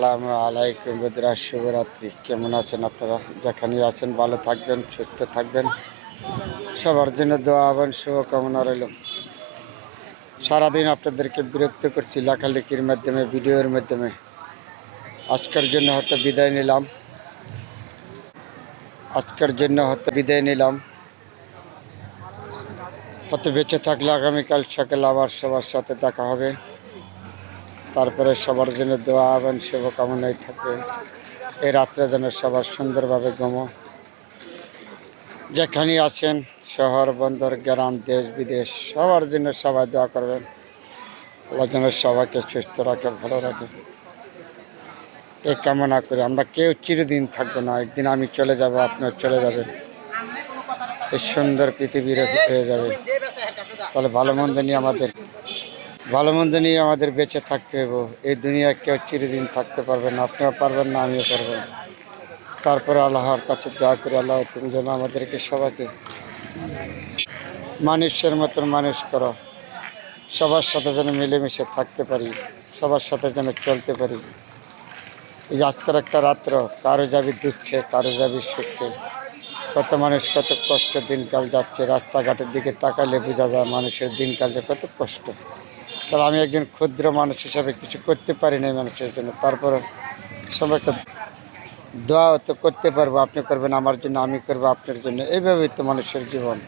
আসসালামু আলাইকুম বন্ধুরা, শুভরাত্রি। কেমন আছেন আপনারা? যেখানে আছেন ভালো থাকবেন, সুস্থ থাকবেন। সবার জন্য দোয়া এবং শুভকামনা রইল। সারাদিন আপনাদেরকে বিরক্ত করছি লেখালেখির মাধ্যমে, ভিডিওর মাধ্যমে। আজকের জন্য হয়তো বিদায় নিলাম। হয়তো বেঁচে থাকলে আগামীকাল সকালে আবার সবার সাথে দেখা হবে। তারপরে সবার জন্য দোয়া এবং শুভকামনাই থাকবে। এই রাত্রে যেন সবার সুন্দরভাবে ঘুমো। যেখানে আছেন, শহর, বন্দর, গ্রাম, দেশ বিদেশ, সবার জন্য সবাই দোয়া করবেন। আল্লাহ যেন সবাইকে সুস্থ রাখে, ভালো রাখে, এই কামনা করি। আমরা কেউ চিরদিন থাকবো না। একদিন আমি চলে যাব, আপনিও চলে যাবেন। এই সুন্দর পৃথিবীর হয়ে যাবে। তাহলে ভালো মন্দ নিয়ে আমাদের বেঁচে থাকতে হবে। এই দুনিয়া কেউ চিরদিন থাকতে পারবে না। আপনিও পারবেন না, আমিও পারবো না। তারপরে আল্লাহর কাছে দোয়া করি, আল্লাহ তুমি যেন আমাদেরকে সবাইকে মানুষের মতন মানুষ করো। সবার সাথে যেন মিলেমিশে থাকতে পারি, সবার সাথে যেন চলতে পারি। এই যে আজকের একটা রাত্র, কারো যাবি দুঃখে, কারো যাবি সুখে। কত মানুষ কত কষ্ট দিনকাল যাচ্ছে। রাস্তাঘাটের দিকে তাকালে বোঝা যায় মানুষের দিনকাল যে কত কষ্ট। তাহলে আমি একজন ক্ষুদ্র মানুষ হিসাবে কিছু করতে পারি না মানুষের জন্য। তারপরে সবাইকে দোয়া তো করতে পারবো। আপনি করবেন আমার জন্য, আমি করবো আপনার জন্য। এইভাবেই তো মানুষের জীবন।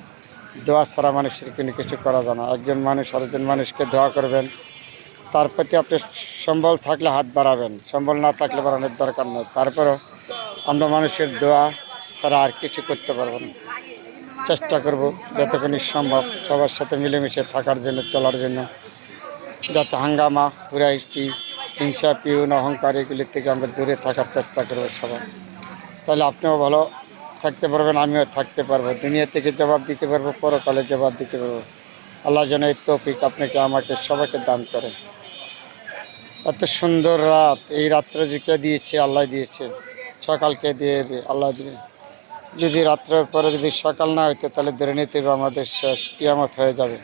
দোয়া ছাড়া মানুষের কোনো কিছু করা যায় না। একজন মানুষ আরেকজন মানুষকে দোয়া করবেন, তার প্রতি আপনি সম্বল থাকলে হাত বাড়াবেন, সম্বল না থাকলে বাড়ানোর দরকার নেই। তারপরেও আমরা মানুষের দোয়া ছাড়া আর কিছু করতে পারবো না। চেষ্টা করব যতক্ষণ সম্ভব সবার সাথে মিলেমিশে থাকার জন্য, চলার জন্য, যাতে হাঙ্গামা, হুরাইষ্টি, হিংসা, পিউন, অহংকার এগুলির থেকে আমরা দূরে থাকার চেষ্টা করবো সবাই। তাহলে আপনিও ভালো থাকতে পারবেন, আমিও থাকতে পারবো। দুনিয়া থেকে জবাব দিতে পারবো, পরকালে জবাব দিতে পারবো। আল্লাহ যেন এই তৌফিক আপনাকে, আমাকে, সবাইকে দান করে। এত সুন্দর রাত, এই রাত্রে যে কে দিয়েছে? আল্লাহ দিয়েছে। সকালকে দিয়ে আল্লাহ দিবে। যদি রাত্রের পরে যদি সকাল না হইতো, তাহলে ধরে নিতে হবে আমাদের শেষ, কিয়ামত হয়ে যাবে।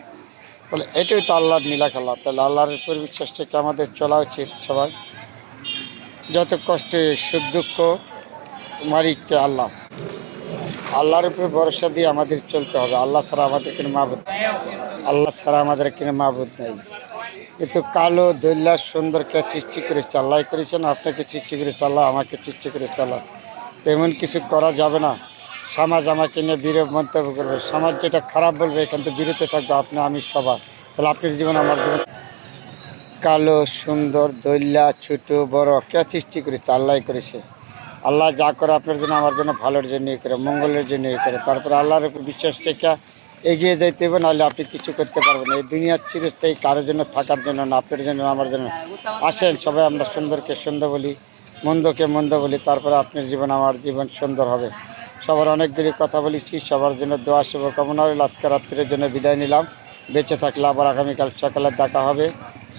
তাহলে এটাই তো আল্লাহর নীলা খেলা। তাহলে আল্লাহর উপর বিশ্বাস থেকে আমাদের চলা উচিত সবাই। যত কষ্টে সুখ দুঃখ মালিককে আল্লাহ, আল্লাহর উপরে ভরসা দিয়ে আমাদের চলতে হবে। আল্লাহ ছাড়া আমাদের কোনো মাবুদ নেই। কিন্তু কালো দৈল্লা সুন্দরকে সৃষ্টি করেছে আল্লাহ, করেছেন। আপনাকে সৃষ্টি করেছে আল্লাহ, আমাকে সৃষ্টি করেছে আল্লাহ। তেমন কিছু করা যাবে না। সমাজ আমাকে নিয়ে বিরূপ মন্তব্য করবে, সমাজ যেটা খারাপ বলবে এখান থেকে বিরত থাকবে আপনি, আমি, সবাই। তাহলে আপনার জীবন, আমার জীবন। কালো সুন্দর দৈল্লা ছোট বড় কে সৃষ্টি করেছে? আল্লাহ করেছে। আল্লাহ যা করে আপনার জন্য, আমার জন্য ভালোর জন্যই করে, মঙ্গলের জন্যই করে। তারপরে আল্লাহর উপর বিশ্বাস থেকে এগিয়ে যাইতে হবে, নাহলে আপনি কিছু করতে পারবেন না। এই দুনিয়ার চিরস্থায়ী কারোর জন্য থাকার জন্য না, আপনার জন্য, আমার জন্য। আসেন সবাই আমরা সুন্দরকে সুন্দর বলি, মন্দকে মন্দ বলি। তারপরে আপনার জীবন, আমার জীবন সুন্দর হবে। সবার অনেকগুলি কথা বলেছি। সবার জন্য দোয়া শুভকামনা রইল। আজকে রাত্রের জন্য বিদায় নিলাম। বেঁচে থাকলে আবার আগামীকাল সকালে দেখা হবে।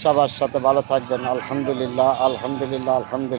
সবার সাথে ভালো থাকবেন। আলহামদুলিল্লাহ, আলহামদুলিল্লাহ, আলহামদুলিল্লাহ।